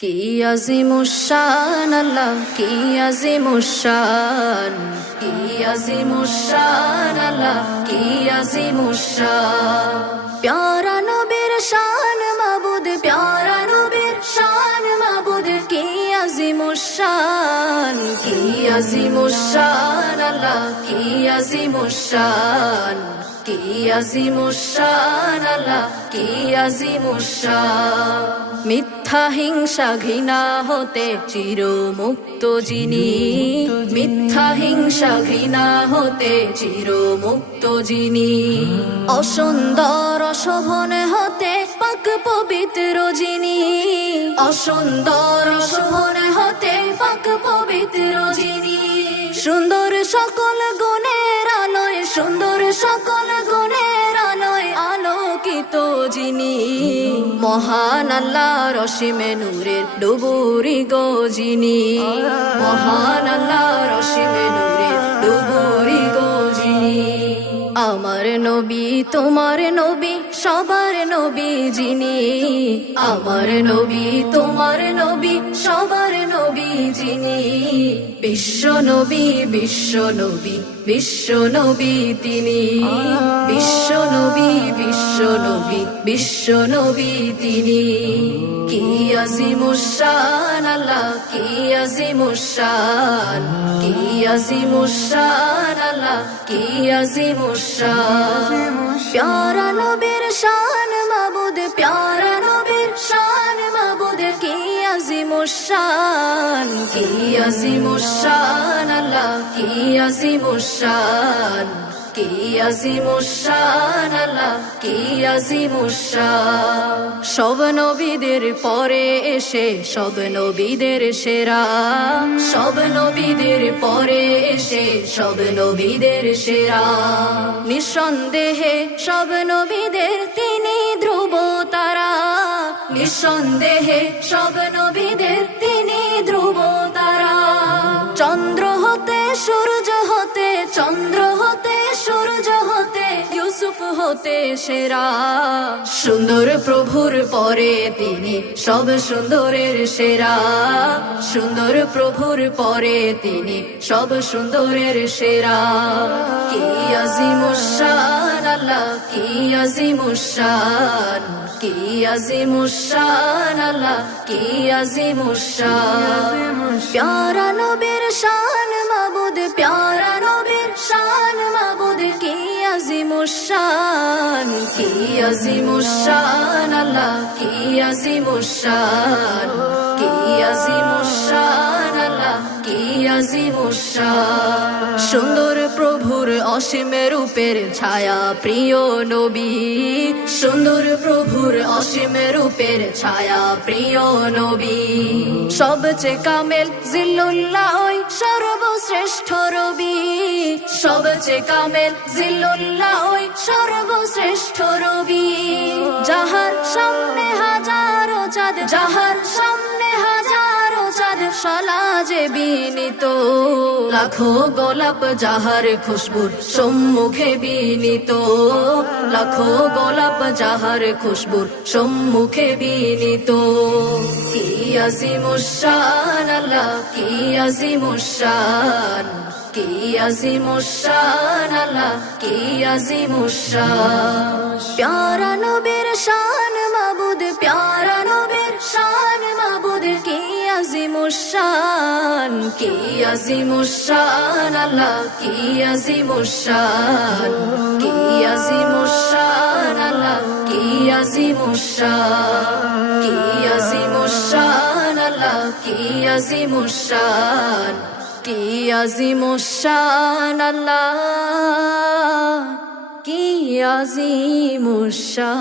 কি আজিমুশান আল্লাহ, কি আজিমুশান, কি আজিমুশান আল্লাহ, কি আজিমুশান। প্যারা নবীর শান মাবুদ, প্যারা নবীর শান মাবুদ, কি আজিমুশান, কি আজিমুশান আল্লাহ, কি আজিমুশান, কি আজিমুশান আল্লাহ, কি আজিমুশান। মিথ্যা হিংসা ঘৃণা হতে চিরমুক্ত যিনি, মিথ্যা হিংসা ঘৃণা হতে চিরমুক্ত যিনি। অসুন্দর অশোভন হতে পাক পবিত্র যিনি, অসুন্দর অশোভন হতে পাক পবিত্র যিনি। সুন্দর সকল গুণের আলোয়, সুন্দর সকল গুণের আলোয় আলোকিত যিনি। মহান আল্লাহ রসিমে নূরের ডুবুরি গো যিনি, মহান আল্লাহ রসিমে নূরের ডুবুরি গো যিনি। আমার নবী তোমার নবী সবার নবী যিনি, আমার নবী তোমার নবী সবার নবী যিনি। বিশ্ব নবী, বিশ্ব নবী, বিশ্ব নবী তিনি, বিশ্ব নবী, বিশ্ব নবী, বিশ্ব নবী তিনি। কি আজিমুশান আল্লাহ, কি আজিমুশান, কি আজিমুশান আল্লাহ, কি আজিমুশান। প্যারা নবীর শান মাবুদ, প্যারা নবীর শান মাবুদ, কি আজিমুশান, কি আজিমুশান আল্লাহ, কি আজিমুশান, কি আজিমুশান আল্লাহ, কি আজিমুশান। সব নবীদের পরে এসে সব নবীদের সেরা, সব নবীদের পরে এসে সব নবীদের সেরা। নিঃসন্দেহে সব নবীদের তিনি ধ্রুব তারা, নিঃসন্দেহে সব নবীদের তিনি ধ্রুব তারা। চন্দ্র হতে সূর্য হতে, চন্দ্র হতে সূর্য হতে, ইউসুফ হতে সেরা। সুন্দর প্রভুর পরে তিনি সব সুন্দরের সেরা, সুন্দর প্রভুর পরে তিনি সব সুন্দরের সেরা। কি আজিমুশান আল্লাহ, কি আজিমুশান, কি আজিমুশান আল্লাহ, কি আজিমুশান। প্যারা নবীর শান মাবুদ, প্যারা নবীর শান মাবুদ, কি আজিমুশান, কি আজিমুশান আল্লাহ, কি আজিমুশান, কি আজিমুশান আল্লাহ, কি আজিমুশান। সুন্দর প্রভুর অসীম রূপের ছায়া প্রিয় নবী, সুন্দর প্রভুর অসীম রূপের ছায়া প্রিয় নবী। সবচেয়ে কামেল জিল্লুল্লাহ ওই সর্বশ্রেষ্ঠ রবি, সবচেয়ে কামেল জিল্লুল্লাহ ওই সর্বশ্রেষ্ঠ রবি। যাহার সামনে হাজারো চাঁদ, যাহার সামনে হাজারো চাঁদ সালাজে বিনীত। লাখো গোলাপ যাহার খুশবুর সম্মুখে বিনীত, লাখো গোলাপ যাহার খুশবুর সম্মুখে বিনীত। কি আজিমুশান আল্লাহ, কি আজিমুশান, কি আজিমুশান আল্লাহ, কি আজিমুশান। প্যারা নবীর শান মাবুদ, প্যারা নবীর শান মাবুদ, কি আজিমুশান, কি আজিমুশান আল্লাহ, কি আজিমুশান, কি আজিমুশান আল্লাহ, কি আজিমুশান, কি আজিমুশান আল্লাহ, কি আজিমুশান, কি আজিমুশান আল্লাহ, কি আজিমুশান।